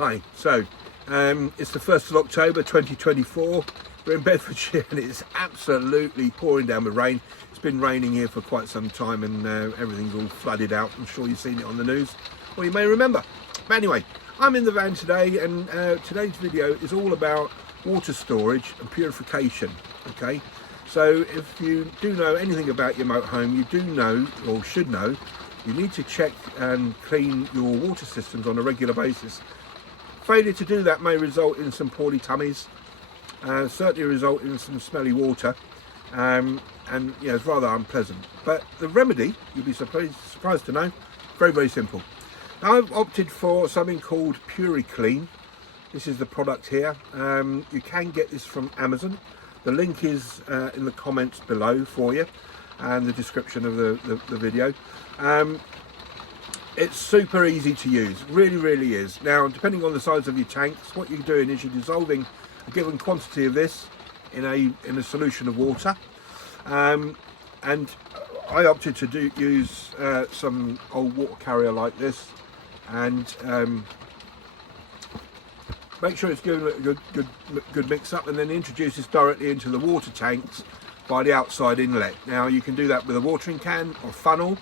Hi, so it's the 1st of October 2024. We're in Bedfordshire and it's absolutely pouring down with rain. It's been raining here for quite some time and everything's all flooded out. I'm sure you've seen it on the news, or you may remember. But anyway, I'm in the van today and today's video is all about water storage and purification, okay? So if you do know anything about your motorhome, you do know, or should know, you need to check and clean your water systems on a regular basis. Failure to do that may result in some poorly tummies, certainly result in some smelly water, and yeah, it's rather unpleasant. But the remedy, you'll be surprised to know, very, very simple. Now, I've opted for something called Puriclean. This is the product here. You can get this from Amazon. The link is in the comments below for you and the description of the video. It's super easy to use, really is. Now, depending on the size of your tanks, what you're doing is you're dissolving a given quantity of this in a solution of water, and I opted to use some old water carrier like this, and make sure it's given a good mix up, and then introduce this directly into the water tanks by the outside inlet. Now, you can do that with a watering can or funnel.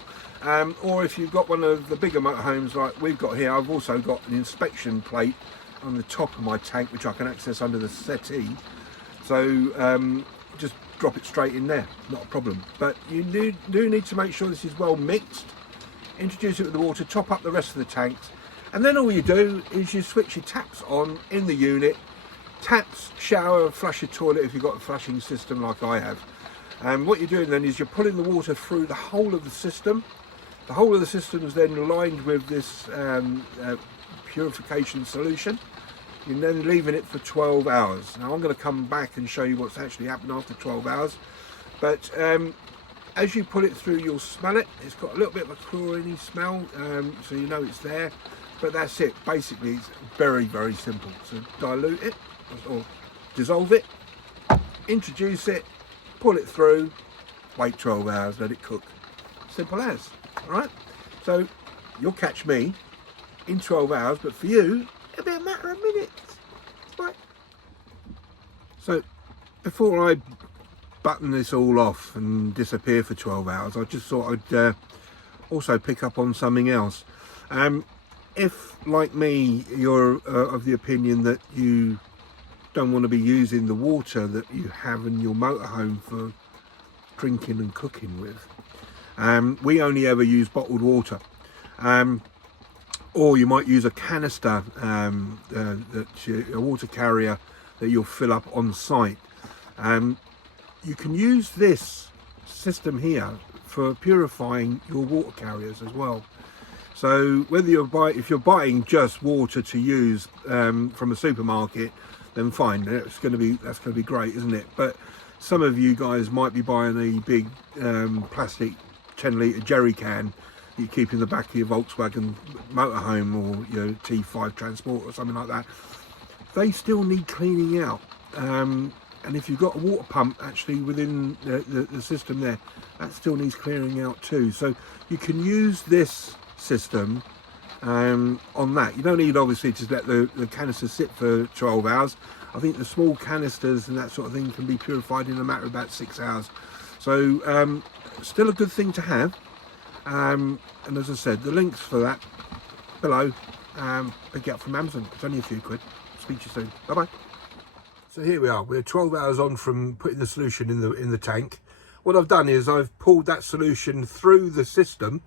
Or if you've got one of the bigger motorhomes like we've got here, I've also got an inspection plate on the top of my tank which I can access under the settee, so just drop it straight in there, not a problem. But you do need to make sure this is well mixed, introduce it with the water, top up the rest of the tanks, and then all you do is you switch your taps on in the unit. Taps, shower, flush your toilet if you've got a flushing system like I have. And what you're doing then is you're pulling the water through the whole of the system. The whole of the system is then lined with this purification solution. You're then leaving it for 12 hours. Now, I'm going to come back and show you what's actually happened after 12 hours. But as you pull it through, you'll smell it. It's got a little bit of a chlorine smell, so you know it's there. But that's it. Basically, it's very, very simple. So dilute it or dissolve it, introduce it, pull it through, wait 12 hours, let it cook. Simple as. Alright, so you'll catch me in 12 hours, but for you, it'll be a matter of minutes. Right. So before I button this all off and disappear for 12 hours, I just thought I'd also pick up on something else. If, like me, you're of the opinion that you don't want to be using the water that you have in your motorhome for drinking and cooking with, we only ever use bottled water, or you might use a canister, a water carrier that you'll fill up on site. You can use this system here for purifying your water carriers as well. So whether if you're buying just water to use from a supermarket, then fine, that's going to be great, isn't it? But some of you guys might be buying a big plastic 10-litre jerry can that you keep in the back of your Volkswagen motorhome or your T5 Transport or something like that. They still need cleaning out, and if you've got a water pump actually within the system there, that still needs clearing out too. So you can use this system on that. You don't need obviously to let the canister sit for 12 hours. I think the small canisters and that sort of thing can be purified in a matter of about 6 hours. So still a good thing to have, and as I said, the links for that below. Pick it up from Amazon. It's only a few quid. Speak to you soon. Bye bye. So here we are. We're 12 hours on from putting the solution in the tank. What I've done is I've pulled that solution through the system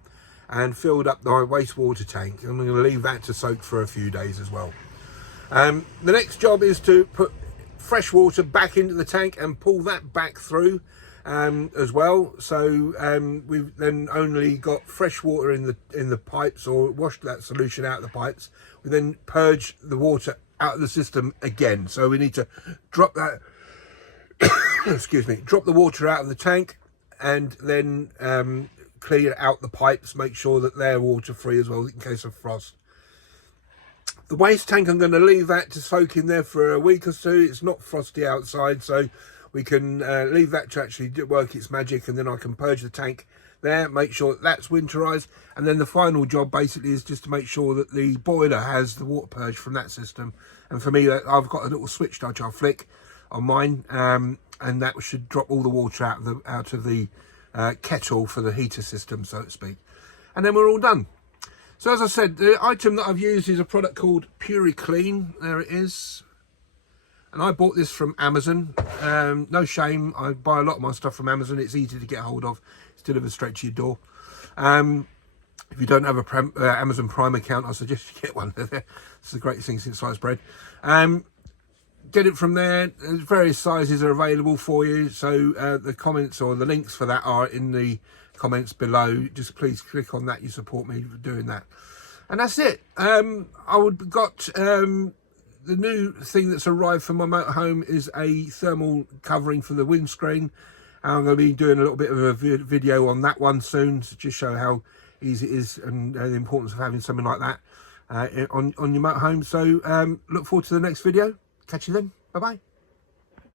and filled up the wastewater tank. I'm going to leave that to soak for a few days as well. The next job is to put fresh water back into the tank and pull that back through as well. So we've then only got fresh water in the pipes, or washed that solution out of the pipes. We then purge the water out of the system again. So we need to drop that excuse me, drop the water out of the tank and then clear out the pipes, make sure that they're water free as well in case of frost. The waste tank, I'm going to leave that to soak in there for a week or so. It's not frosty outside, so we can leave that to actually work its magic, and then I can purge the tank, there, make sure that's winterized, and then the final job basically is just to make sure that the boiler has the water purge from that system. And for me, I've got a little switch touch I'll flick on mine, and that should drop all the water out of the kettle for the heater system, so to speak. And then we're all done. So as I said, the item that I've used is a product called Puriclean. There it is. And I bought this from Amazon. No shame, I buy a lot of my stuff from Amazon. It's easy to get hold of. It's delivered straight to your door. If you don't have a Amazon Prime account, I suggest you get one. It's the greatest thing since sliced bread. Get it from there. Various sizes are available for you. So the comments or the links for that are in the comments below. Just please click on that. You support me for doing that. And that's it. The new thing that's arrived for my motorhome is a thermal covering for the windscreen. I'm going to be doing a little bit of a video on that one soon to just show how easy it is and the importance of having something like that on your motorhome. So look forward to the next video. Catch you then. Bye bye.